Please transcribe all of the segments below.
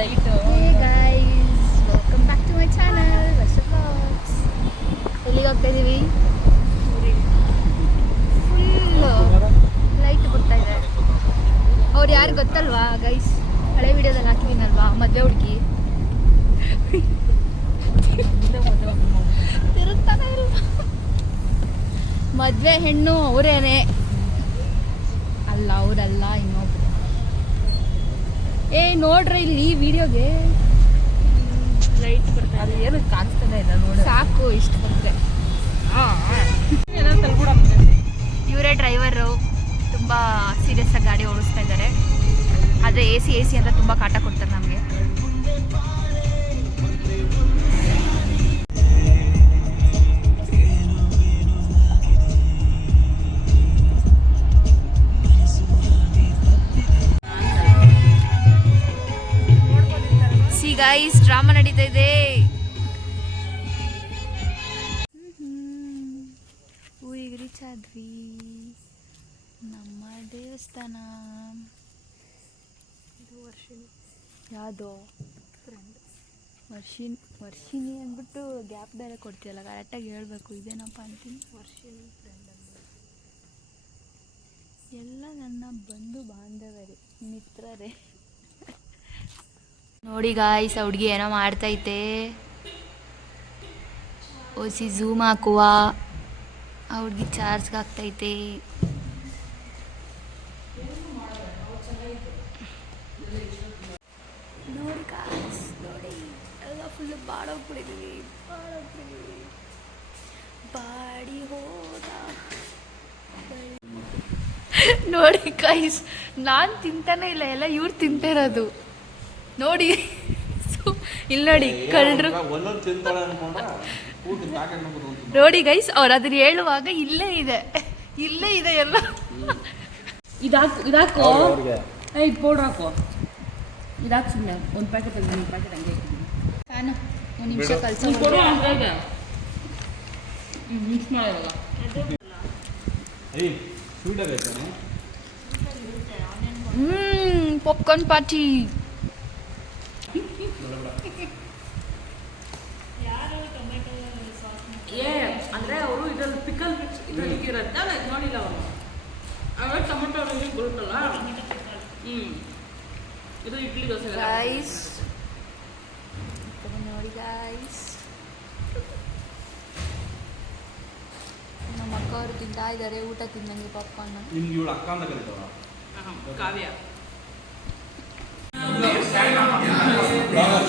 Light. Hey guys, welcome back to my channel, Varsha Vlogs. ಎಲ್ಲಿಗೆ ಹೋಗ್ತಾ ಇದೀವಿ? Full light ಬರ್ತಾ ಇದೆ. ಅವ್ರು ಯಾರು ಗೊತ್ತಲ್ವಾ ಗೈಸ್? ಹಳೆ ವಿಡಿಯೋದಲ್ಲಿ ಹಾಕಿದ್ದೀನಲ್ವಾ ಮದುವೆ ಹುಡುಗಿ. ತಿರುಗ್ತಾನೆ ಇಲ್ಲ. ಮದುವೆ ಹೆಣ್ಣು ಅವರೇನೆ ಅಲ್ಲ, ಅವರಲ್ಲ, ಇನ್ನೊಬ್ರು. ಏ ನೋಡ್ರಿ ಇಲ್ಲಿ ವಿಡಿಯೋಗೆ ಲೈಟ್ ಬರ್ತಾ ಇದೆ. ಏನು ಕಾಣಿಸ್ತಾನೆ ಇಲ್ಲ ನೋಡಿ. ಸಾಕು ಇಷ್ಟು ಬಂದ್ರೆ. ಇವರೇ ಡ್ರೈವರು, ತುಂಬ ಸೀರಿಯಸ್ ಆಗಿ ಗಾಡಿ ಓಡಿಸ್ತಾ ಇದ್ದಾರೆ. ಆದರೆ ಎ ಸಿ ಅಂತ ತುಂಬ ಕಾಟ ಕೊಡ್ತಾರೆ ನಮಗೆ. ಗೈಸ್ ಡ್ರಾಮಾ ನಡೀತಾ ಇದೆ. ಊರಿಗೆ ರೀಚ್ ಆದ್ವಿ. ನಮ್ಮ ದೇವಸ್ಥಾನ ಇದು ಯಾವುದೋ ವರ್ಷಿನಿ ಅಂದ್ಬಿಟ್ಟು ಗ್ಯಾಪ್ ಬೇರೆ ಕೊಡ್ತೀಯಲ್ಲ, ಕರೆಕ್ಟಾಗಿ ಹೇಳ್ಬೇಕು. ಇದೇನಪ್ಪ ಅಂತೀನಿ. ವರ್ಷಿನಿ ಫ್ರೆಂಡ್ ಎಲ್ಲ ನನ್ನ ಬಂಧು ಬಾಂಧವರೇ, ಮಿತ್ರರೇ. ನೋಡಿ ಗಾಯ್ಸ್, ಆ ಹುಡುಗಿ ಏನೋ ಮಾಡ್ತೈತೆ. ಓಸಿ ಝೂಮ್ ಹಾಕುವ. ಆ ಹುಡುಗಿ ಚಾರ್ಜ್ಗೆ ಹಾಕ್ತೈತೆ. ನೋಡಿ ಗಾಯ್ಸ್, ನೋಡಿ ಎಲ್ಲ ಫುಲ್ ಬಾಡೋಗ್ಬಿಟ್ಟಿದ್ದೀವಿ. ಬಾಡಿ ಹೋದ. ನೋಡಿ ಗಾಯ್ಸ್, ನಾನು ತಿಂತಾನೆ ಇಲ್ಲ, ಎಲ್ಲ ಇವ್ರು ತಿಂತಿರೋದು. ನೋಡಿ ಇಲ್ಲಿ ನೋಡಿ ಕಳ್ಳರು. ನೋಡಿ ಗೈಸ್, ಅವ್ರು ಅದನ್ನ ಹೇಳುವಾಗ ಇಲ್ಲೇ ಇದೆ ಎಲ್ಲ. ಇದಾಕೋ ಇದು ಪೌಡ್ರ್ ಹಾಕೋ. ಇದಾಕು ಸುಮ್ಮನೆ ಒಂದು ಪ್ಯಾಕೆಟ್ ಹಂಗೆ ಹಂಗೆ ನಾನು ಒಂದು ನಿಮಿಷ ಕಲ್ಸ ಮಿಕ್ಸ್ ಮಾಡಿರಲ್ಲ. Popcorn party. ಅಂದರೆ ಅವರು ಇದ್ರಲ್ಲಿ ಪಿಕಲ್ ಇದ್ರಲ್ಲಿ ಇರುತ್ತೆ, ಅದು ನೋಡಿಲ್ಲ ಅವರು. ಆವಾಗ ಟೊಮೆಟೊ ಬರುತ್ತಲ್ಲ, ಇದು ಇಡ್ಲಿ ದೋಸೆ. ಗೈಸ್ ನೋಡಿ ಗೈಸ್, ನಮ್ಮ ಅಕ್ಕ ಅವರು ತಿಂತಾ ಇದ್ದಾರೆ ಊಟ ತಿಂದಂಗೆ ಪಾಪ್ಕಾರ್ನ್. ಕಾವ್ಯ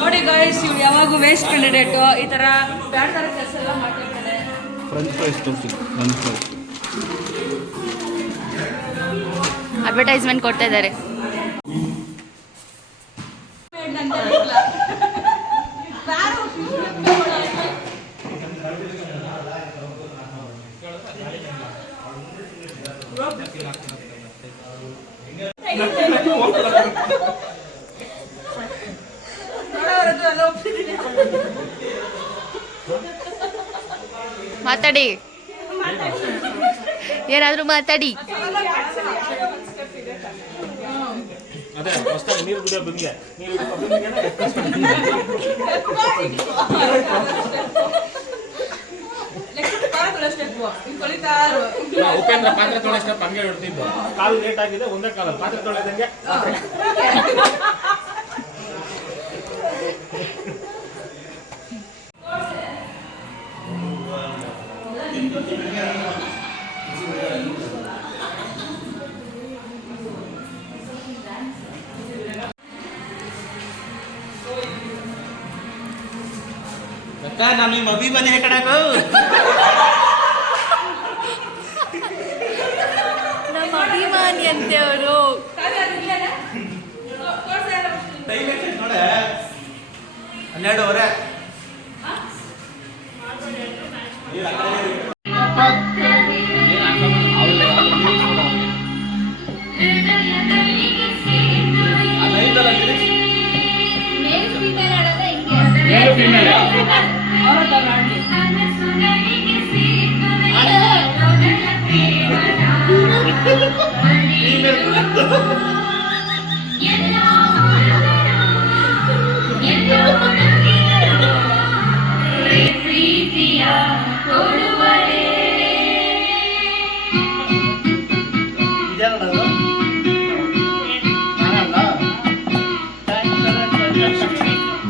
ನೋಡಿ ಗೈಸ್, ಇವ್ರು ಯಾವಾಗೂ ವೇಸ್ಟ್ ಕ್ಯಾಂಡಿಡೇಟು. ಈ ಥರ ಬ್ಯಾಡ್ ಥರ ಕೆಲಸ ಎಲ್ಲ ಮಾಡ್ತಿರ್ತಾರೆ. ಅಡ್ವರ್ಟೈಸ್ಮೆಂಟ್ ಕೊಡ್ತಾ ಇದ್ದಾರೆ. ಮಾತಾಡಿ, ಏನಾದರೂ ಮಾತಾಡಿ. ಅದೇ ಹೊಸದಾಗಿ ನೀರು ಬಿಡೋ ಬಂದಿದೆ. ಉಪೇಂದ್ರ ಪಾತ್ರೆ ತೊಳೆಷ್ಟ ಹಂಗೆ ಹೊಡ್ತಿದ್ದು. ಕಾಲು ಲೇಟ್ ಆಗಿದೆ, ಒಂದೇ ಕಾಲಲ್ಲಿ ಪಾತ್ರೆ ತೊಳೆದಂಗೆ. ನಾನು ನಿಮ್ಮ ಅಭಿಮಾನಿ ಕಣಕೋ. ನಮ್ಮ ಅಭಿಮಾನಿ ಅಂತೆ ಅವರು. ನೋಡ 12:30.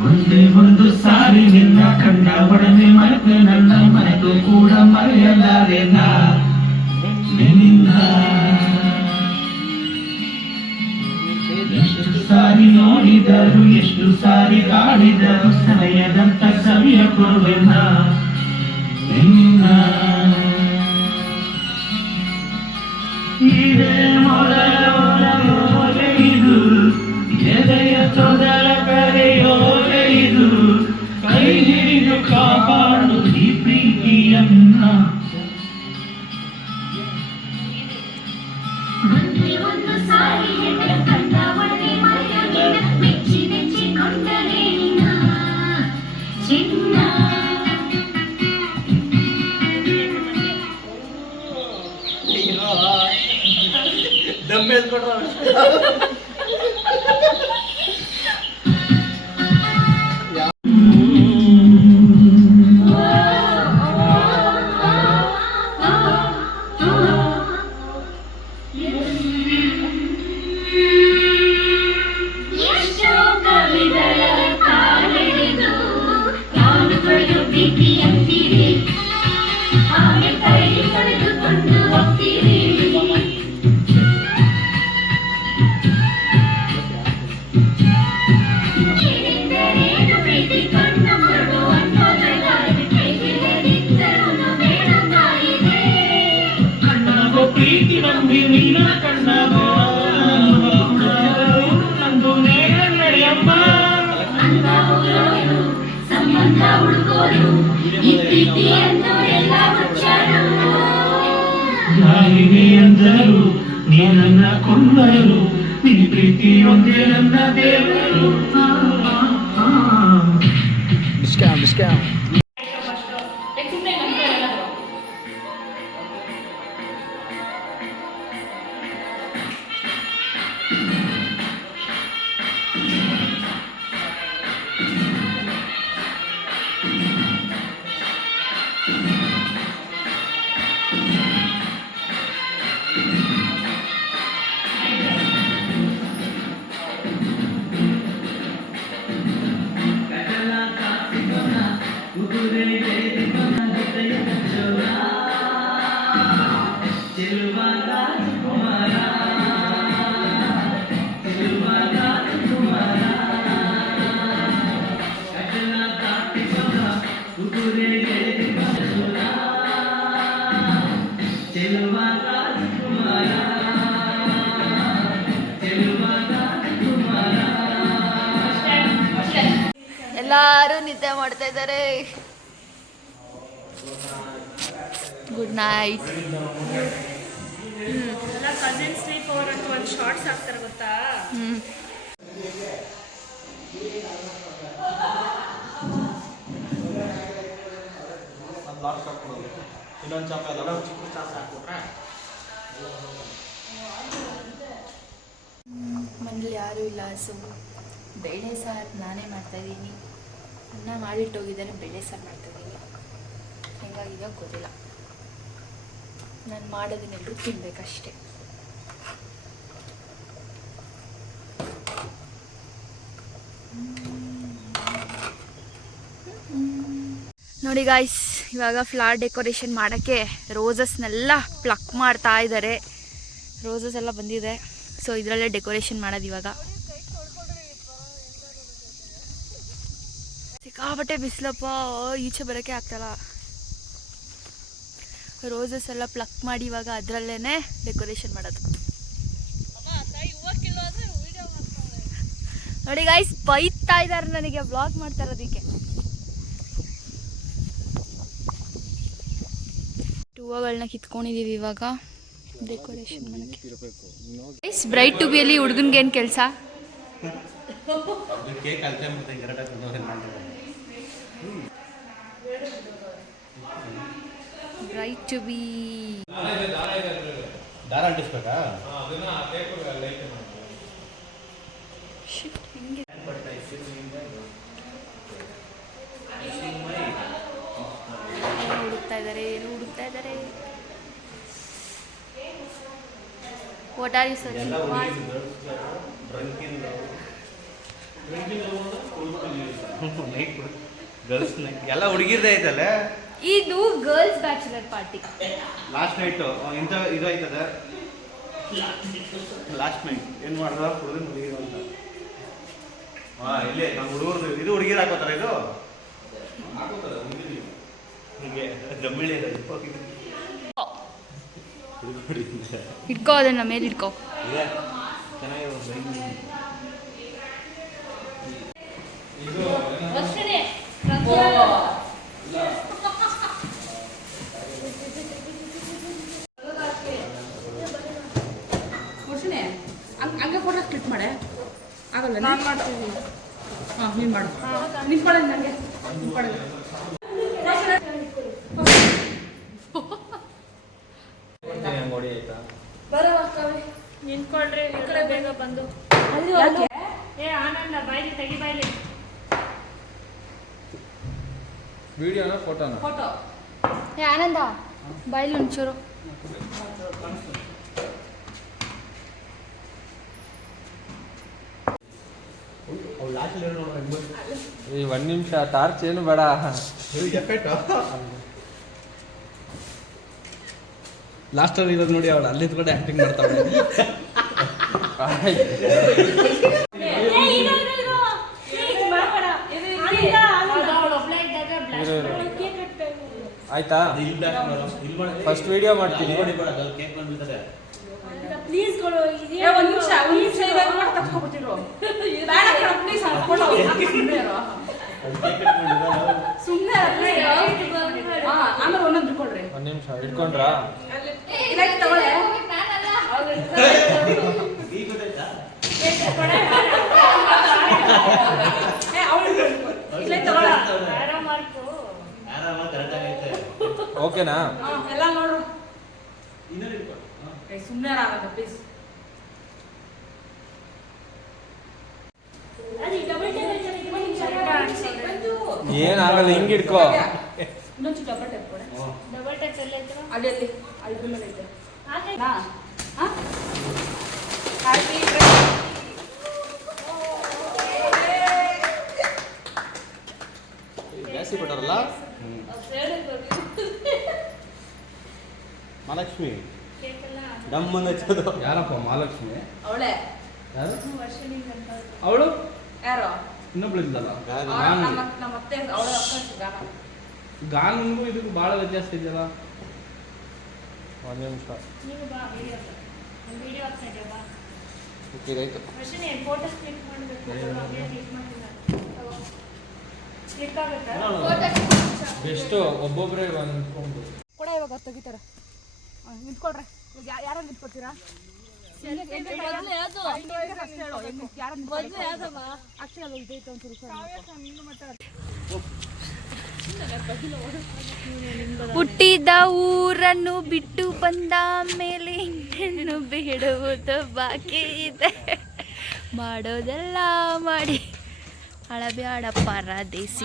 ಒಂದೇ ಒಂದು ಸಾರಿ ನಿನ್ನ ಕಂಡ ಒಡನೆ ಮರೆತು ನನ್ನ ಮರೆತು ಕೂಡ ಮರೆಯಲಾರೆ ನಿನ್ನಿಂದ ಎಷ್ಟು ಸಾರಿ ನೋಡಿದರು ಎಷ್ಟು ಸಾರಿ ಕಾಡಿದರು ಸಮಯದಂತ ಸವಿಯ ಕೊಡುವೆನ ನಿನ್ನ ಇದೇ ಮೊದಲ ಇದು ಎದೆಯ ತೊದಲ ಕರೆಯೋಲೆ ಇದು ಕೈ ಹಿಡಿದು ಕಾಪಾಡು ಈ ಪ್ರೀತಿಯನ್ನ ಒಂದು ಸಾರಿ ಕಂಡ ಒಡನೆ ಮರೆಯಲಿನ ಮೆಚ್ಚಿ ಮೆಚ್ಚಿ ಕೊಂಡರೆ ಚಿನ್ನ ಎಷ್ಟೋ ಕವಿಗಳ ಕಾಲೆಳೆದು ಕಾಲುಗಳು ಬಿಗಿಯಂತಿರಿ ಆಮೇಲೆ ಕೈ ಕಳೆದುಕೊಂಡು ಹೋಗ್ತೀರಿ ಏನೆಂದರೇನು ಪ್ರೀತಿ ಕಣ್ಣು ಮರಳು ಅನ್ನೋದೆಲ್ಲಾರಿ ಕೈಗಿಲ್ಲದಿದ್ದರೂ ಬೇಡಂಗಾಗಿದೆ ಕಣ್ಣಾಗೋ ಪ್ರೀತಿ ನಂಬಿ ನೀನ ಕಣ್ಣಾಗೋ ನಂದು ನೇರ ನಡೆಯಮ್ಮ ಅಂದ ಹೋಗೋರು ಸಂಬಂಧ ಹುಡುಗೋರು ಈ ಪ್ರೀತಿಯನ್ನು ಎಲ್ಲ ಹುಚ್ಚಾರು ಯಾರಿಗೆ ಅಂದರು ನೀ ನನ್ನ ಕೊಂದರು ನಿನ್ನ ಪ್ರೀತಿ ಒಂದೇ ನನ್ನ ದೇವರು ಎಲ್ಲರೂ ನಿದ್ದೆ ಮಾಡ್ತಾ ಇದ್ದಾರೆ. Good night. ಎಲ್ಲ ಕಸಿನ್ ಸ್ಲೀಪ್ ಓವರ್ ಅಂತ ಒಂದು ಶಾರ್ಟ್ಸ್ ಹಾಕ್ತಾರೆ ಗೊತ್ತಾ? ಇನ್ನೊಂದು ಚಾಪ ಅದಲ್ಲ ಚಿಕ್ಕ ಚಾಪ ಹಾಕ್ಬಿಟ್ರೆ ಮನೇಲಿ ಯಾರೂ ಇಲ್ಲ. ಸೊ ಬೇಳೆ ಸಾರು ನಾನೇ ಮಾಡ್ತಾಯಿದ್ದೀನಿ. ಅನ್ನ ಮಾಡಿಟ್ಟೋಗಿದ್ದಾರೆ, ಬೇಳೆ ಸಾರು ಮಾಡ್ತಾಯಿದ್ದೀನಿ. ಹೆಂಗಾಗಿದೆಯೋ ಗೊತ್ತಿಲ್ಲ. ನಾನು ಮಾಡೋದನ್ನೆಲ್ಲರೂ ತಿನ್ಬೇಕಷ್ಟೆ. ನೋಡಿ ಗಾಯ್ಸ್, ಇವಾಗ ಫ್ಲವರ್ ಡೆಕೋರೇಷನ್ ಮಾಡೋಕ್ಕೆ ರೋಸಸ್ನೆಲ್ಲ ಪ್ಲಕ್ ಮಾಡ್ತಾ ಇದ್ದಾರೆ. ರೋಸಸ್ ಎಲ್ಲ ಬಂದಿದೆ. ಸೊ ಇದರಲ್ಲೇ ಡೆಕೋರೇಷನ್ ಮಾಡೋದು ಇವಾಗ. ಸಿಕ್ಕಾಪಟ್ಟೆ ಬಿಸಿಲಪ್ಪ, ಈಚೆ ಬರೋಕ್ಕೆ ಆಗ್ತಾಯಿಲ್ಲ. ರೋಸಸ್ ಎಲ್ಲ ಪ್ಲಕ್ ಮಾಡಿ ಇವಾಗ ಅದರಲ್ಲೇ ಡೆಕೋರೇಷನ್ ಮಾಡೋದು. ನೋಡಿ ಗಾಯ್ಸ್, ಬೈತಾ ಇದ್ದಾರೆ ನನಗೆ ಬ್ಲಾಗ್ ಮಾಡ್ತಾ ಇರೋದಕ್ಕೆ. ಹೂವುಗಳನ್ನ ಕಿತ್ಕೊಂಡಿದ್ದೀವಿ ಇವಾಗ ಡೆಕೋರೇಷನ್ ಮಾಡೋಕ್ಕೆ. ಬ್ರೈಟ್ ಟು ಬಿಯಲ್ಲಿ ಹುಡುಗನ್ಗೆ ಏನು ಕೆಲಸ? ಬ್ರೈಟ್ ಟು ಬಿ ದಾರ ಅಂಟಿಸ್ಬೇಕಾ? ಏನು ಹುಡುಕ್ತಾ ಇದ್ದಾರೆ? What are you searching for? Night girls night ಎಲ್ಲ ಹುಡುಗಿರ್ದೇ ಐತಲ್ಲ. ಇದು girls bachelor party. Last night ಇಂಥ ಇದು ಆಯ್ತದೆ. ಲಾಸ್ಟ್ ನೈಟ್ ಏನು ಮಾಡ್ದ ಹುಡುಗನ ಹುಡುಗಿರು ಅಂತ. ಇಲ್ಲೇ ನಮ್ಮ ಹುಡುಗರು ಇದು ಹುಡುಗಿರು ಹಾಕೋತಾರೆ. ಇದು ಹೀಗೆ ಜಮ್ಮಿಳಿ ಇಟ್ಕೋ, ಅದನ್ನ ಮೇಲೆ ಇಟ್ಕೋ. ಇದೆ ಚೆನ್ನಾಗಿರೋ ಹಂಗೆ ಫೋಟೋ ಕ್ಲಿಕ್ ಮಾಡೆ ಆಗಲ್ಲ. ನಾನು ಮಾಡ್ತೀನಿ. ಹಾಂ ನೀನು ಮಾಡು. ನಿಂತು ಮಾಡೋದು ನನಗೆ ನಿಂತು ಮಾಡೋದು. ನೋಡಿ ಆಯ್ತಾ? ನಿಂತ್ಕೊಳ್ರಿ, ಈ ಕಡೆ ಬೇಗ ಬಂದು. ಯಾಕೆ? ಏ ಆನಂದ ಬಾಯ್ಲಿ ತೆಗಿ, ಬಾಯ್ಲಿ. ವಿಡಿಯೋನ ಫೋಟೋನ? ಫೋಟೋ. ಏ ಆನಂದ ಬಾಯ್ಲಿ ಒಂಚೂರು. ಈ 1 ನಿಮಿಷ ಟಾರ್ಚ್ ಏನು ಬೇಡ. ಲಾಸ್ಟಲ್ಲಿ ಇರೋದು ನೋಡಿ, ಅವಳು ಅಲ್ಲಿ ಕಡೆ ಆಕ್ಟಿಂಗ್ ಮಾಡ್ತಾಳೆ. ಆಯ್ತಾ? ಫಸ್ಟ್ ವಿಡಿಯೋ ಮಾಡ್ತೀನಿ. ಕೇಕ್ ಬಂದ್ಬಿಡ್ತದೆ. ಒಂದು ನಿಮಿಷ ಇವಾಗ ಮಾಡಿ ತಪ್ಕೊಬಿಟ್ಟಿರು. ಬೇಡ ಪ್ಲೀಸ್ ಫೋಟೋ ಸುಮ್ಮನೆ ಆಮೇಲೆ ಒಂದೊಂದು ಇಟ್ಕೊಳ್ರಿ. 1 ನಿಮಿಷ ಇಟ್ಕೊಂಡ್ರಾ? ಇದಕ್ಕೆ ತಗೊಳ್ಳೆ. ಇಲ್ಲೇ ತಗೊಳ್ಳ. ಓಕೆನಾ? ಎಲ್ಲ ನೋಡು. ಸುಮ್ಮನೆ ಆಗಲ್ಲ ಪ್ಲೀಸ್. ಏನಾಗಲ್ಲ, ಹಿಂಗೆ ಇಟ್ಕೋ. ಇನ್ನೊಂದು ಡಬಲ್ ಟೈಪ್ ಕೊಡೆ. ಡಬಲ್ ಟಚ್ ಅಲ್ಲಿ ಅಲ್ಲಿ ಅಲ್ಲಿ ಮೇಲೆ ಐತೆ. ಹ್ಯಾಪಿ ಜಾಸ್ತಿ ಕೊಟ್ಟಾರಲ್ಲ. ಮಹಾಲಕ್ಷ್ಮಿ ನಮ್ಮ ಹಚ್ಚೋದು. ಯಾರಪ್ಪ ಮಹಾಲಕ್ಷ್ಮಿ? ಅವಳೆ ಯಾರು ಅವಳು? ಯಾರು? ಇನ್ನೊಬ್ಳು ಇದ್ದಲ್ಲ, ನಮ್ಮ ಅತ್ತೆ ಅವಳ ಗಾನ. ಗಾನಂಗೂ ಇದಕ್ಕೂ ಭಾಳ ವ್ಯತ್ಯಾಸ ಇದೆಯಲ್ಲ. 1 ನಿಮಿಷ. ನೀವು ಬಾ, ವಿಡಿಯೋ ಹಾಕ್ತಾ ಬಾ. ಓಕೆ ಆಯ್ತು. ವರ್ಷನೇ ಫೋಟೋಸ್ ಕ್ಲಿಕ್ ಮಾಡಬೇಕು. ಕ್ಲಿಕ್ ಮಾಡಿಲ್ಲ. ಕ್ಲಿಕ್ ಆಗುತ್ತಾ? ಎಷ್ಟು ಒಬ್ಬೊಬ್ಬರೇ ಅಂದ್ಕೊಂಡು ಕೂಡ ಇವಾಗ ತೆಗಿತಾರೆ. ನಿಂತ್ಕೊಳ್ರೆ. ಯಾರು ನಿಂತ್ಕೊತೀರಾ? ಹುಟ್ಟಿದ ಊರನ್ನು ಬಿಟ್ಟು ಬಂದ ಮೇಲೆ ಇನ್ನೇನು ಬಿಡುವುದು ಬಾಕಿ ಇದೆ. ಮಾಡೋದೆಲ್ಲ ಮಾಡಿ ಹಳಬ್ಯಾಡ ಪರದೇಸಿ.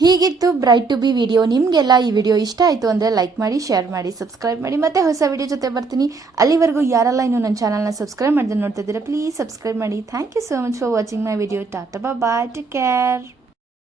ಹೀಗಿತ್ತು ಬ್ರೈಟ್ ಟು ಬಿ ವಿಡಿಯೋ. ನಿಮಗೆಲ್ಲ ಈ ವಿಡಿಯೋ ಇಷ್ಟ ಆಯಿತು ಅಂದರೆ ಲೈಕ್ ಮಾಡಿ, ಶೇರ್ ಮಾಡಿ, ಸಬ್ಸ್ಕ್ರೈಬ್ ಮಾಡಿ. ಮತ್ತೆ ಹೊಸ ವಿಡಿಯೋ ಜೊತೆ ಬರ್ತೀನಿ. ಅಲ್ಲಿವರೆಗೂ ಯಾರೆಲ್ಲ ಇನ್ನೂ ನನ್ನ ಚಾನಲ್ನ ಸಬ್ಸ್ಕ್ರೈಬ್ ಮಾಡಿದ್ರೆ ನೋಡ್ತಾ ಇದ್ದೀರಾ, ಪ್ಲೀಸ್ ಸಬ್ಸ್ಕ್ರೈಬ್ ಮಾಡಿ. Thank you so much for watching my video. Tata bye, take care.